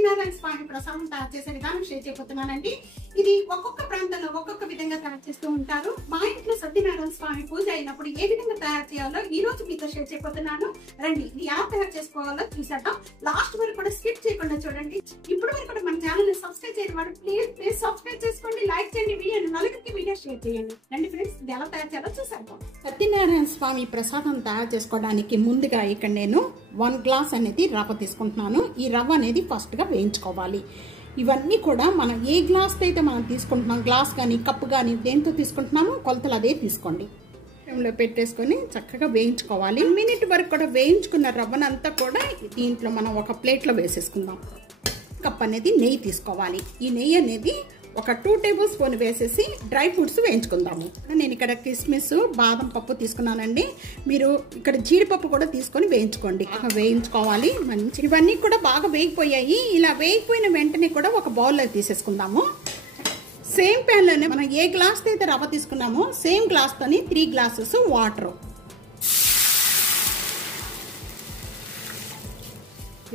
సత్యనారాయణ స్వామి ప్రసాదం తయారు చేసే విధానం షేర్ చేయబోతున్నానండి. ఇది ఒక్కొక్క ప్రాంతంలో ఒక్కొక్క విధంగా తయారు చేస్తూ ఉంటారు. మా ఇంట్లో సత్యనారాయణ స్వామి పూజ అయినప్పుడు ఏ విధంగా తయారు చేయాలో ఈ రోజు మీతో షేర్ చేయబోతున్నాను. రండి, ఇది ఎలా తయారు చేసుకోవాలో చూసేద్దాం. లాస్ట్ వరకు కూడా స్కిప్ చేయకుండా చూడండి. ఇప్పుడు వరకు కూడా మన ఛానల్ ని సబ్స్క్రైబ్ చేయడం వాడు ప్లీజ్ సబ్స్క్రైబ్ చేసుకోండి, లైక్ చేయండి, వీడియోని నలుగురికి వీడియో షేర్ చేయండి. రండి ఫ్రెండ్స్, ఇది ఎలా తయారు చేయాలో చూసేద్దాం. సత్యనారాయణ స్వామి ప్రసాదం తయారు చేసుకోవడానికి ముందుగా ఇక్కడ నేను 1 గ్లాస్ అనేది రవ్వ తీసుకుంటున్నాను. ఈ రవ్వ అనేది ఫస్ట్ గా వేయించుకోవాలి. ఇవన్నీ కూడా మనం ఏ గ్లాస్ అయితే మనం తీసుకుంటున్నాం, గ్లాస్ కానీ కప్పు కానీ దేంతో తీసుకుంటున్నామో కొలతలు అదే తీసుకోండి. లో పెట్టేసుకొని చక్కగా వేయించుకోవాలి. 1 మినిట్ వరకు కూడా వేయించుకున్న రవ్వనంతా కూడా దీంట్లో మనం ఒక ప్లేట్లో వేసేసుకుందాం. కప్ అనేది నెయ్యి తీసుకోవాలి. ఈ నెయ్యి అనేది ఒక 2 టేబుల్ స్పూన్ వేసేసి డ్రై ఫ్రూట్స్ వేయించుకుందాము. నేను ఇక్కడ కిస్మిస్, బాదం పప్పు తీసుకున్నానండి. మీరు ఇక్కడ జీడిపప్పు కూడా తీసుకొని వేయించుకోండి. బాగా వేయించుకోవాలి. మంచి ఇవన్నీ కూడా బాగా వేగిపోయాయి. ఇలా వేగిపోయిన వెంటనే కూడా ఒక బౌల్లో తీసేసుకుందాము. సేమ్ ప్యాన్ లోనే మనం ఏ గ్లాస్ అయితే రవ్వ తీసుకున్నామో సేమ్ గ్లాస్ తోని 3 గ్లాసెస్ వాటర్.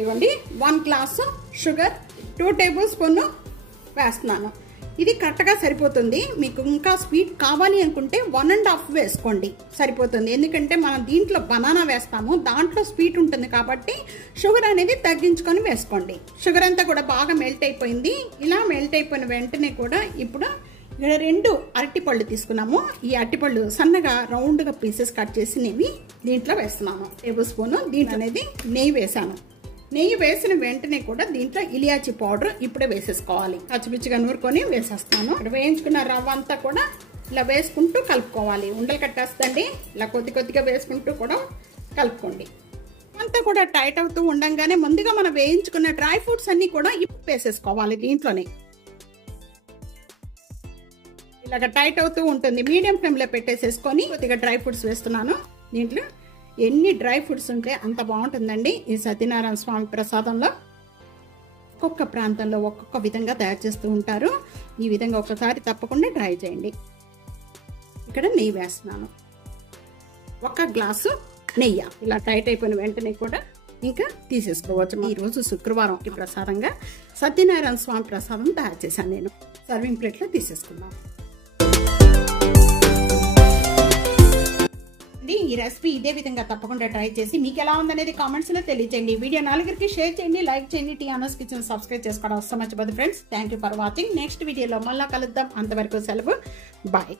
ఇవ్వండి. 1 గ్లాస్ షుగర్, 2 టేబుల్ స్పూన్ వేస్తున్నాను. ఇది కరెక్ట్గా సరిపోతుంది. మీకు ఇంకా స్వీట్ కావాలి అనుకుంటే 1.5 వేసుకోండి, సరిపోతుంది. ఎందుకంటే మనం దీంట్లో బనానా వేస్తాము, దాంట్లో స్వీట్ ఉంటుంది కాబట్టి షుగర్ అనేది తగ్గించుకొని వేసుకోండి. షుగర్ అంతా కూడా బాగా మెల్ట్ అయిపోయింది. ఇలా మెల్ట్ అయిపోయిన వెంటనే కూడా ఇప్పుడు 2 అరటిపళ్ళు తీసుకున్నాము. ఈ అరటిపళ్ళు సన్నగా రౌండ్గా పీసెస్ కట్ చేసినవి దీంట్లో వేస్తున్నాను. టేబుల్ స్పూన్ దీంట్లో అనేది నెయ్యి వేసాను. నెయ్యి వేసిన వెంటనే కూడా దీంట్లో ఇలియాచి పౌడర్ ఇప్పుడే వేసేసుకోవాలి. పచ్చిపిచ్చిగా నూరుకొని వేసేస్తాను. ఇక్కడ వేయించుకున్న రవ్వ అంతా కూడా ఇలా వేసుకుంటూ కలుపుకోవాలి. ఉండలు కట్టేస్తండి. ఇలా కొద్దిగా వేసుకుంటూ కూడా కలుపుకోండి. అంతా కూడా టైట్ అవుతూ ఉండంగానే ముందుగా మనం వేయించుకున్న డ్రై ఫ్రూట్స్ అన్ని కూడా ఇప్పుడు వేసేసుకోవాలి. దీంట్లోనే ఇలాగ టైట్ అవుతూ ఉంటుంది. మీడియం ఫ్లేమ్లో పెట్టేసేసుకొని కొద్దిగా డ్రై ఫ్రూట్స్ వేస్తున్నాను. దీంట్లో ఎన్ని డ్రై ఫ్రూట్స్ ఉంటే అంత బాగుంటుందండి ఈ సత్యనారాయణ స్వామి ప్రసాదంలో. ఒక్కొక్క ప్రాంతంలో ఒక్కొక్క విధంగా తయారు చేస్తూ ఉంటారు. ఈ విధంగా ఒకసారి తప్పకుండా ట్రై చేయండి. ఇక్కడ నెయ్యి వేస్తున్నాను. 1 గ్లాసు నెయ్యి. ఇలా టైట్ అయిపోయిన వెంటనే కూడా ఇంకా తీసేసుకోవచ్చు. ఈరోజు శుక్రవారం ప్రసాదంగా సత్యనారాయణ స్వామి ప్రసాదం తయారు చేశాను నేను. సర్వింగ్ ప్లేట్లో తీసేసుకుందాం. ఈ రెసిపీ ఇదే విధంగా తప్పకుండా ట్రై చేసి మీకు ఎలా ఉందనేది కామెంట్స్ లో తెలియచేయండి. వీడియో నలుగురికి షేర్ చేయండి, లైక్ చేయండి. టీఆనోస్ కిచెన్ సబ్స్క్రైబ్ చేసుకోవడం అస్సలు మర్చిపోద్దు friends. Thank you for watching. Next వీడియోలో మళ్ళా కలుద్దాం. అంతవరకు సెలవు. బాయ్.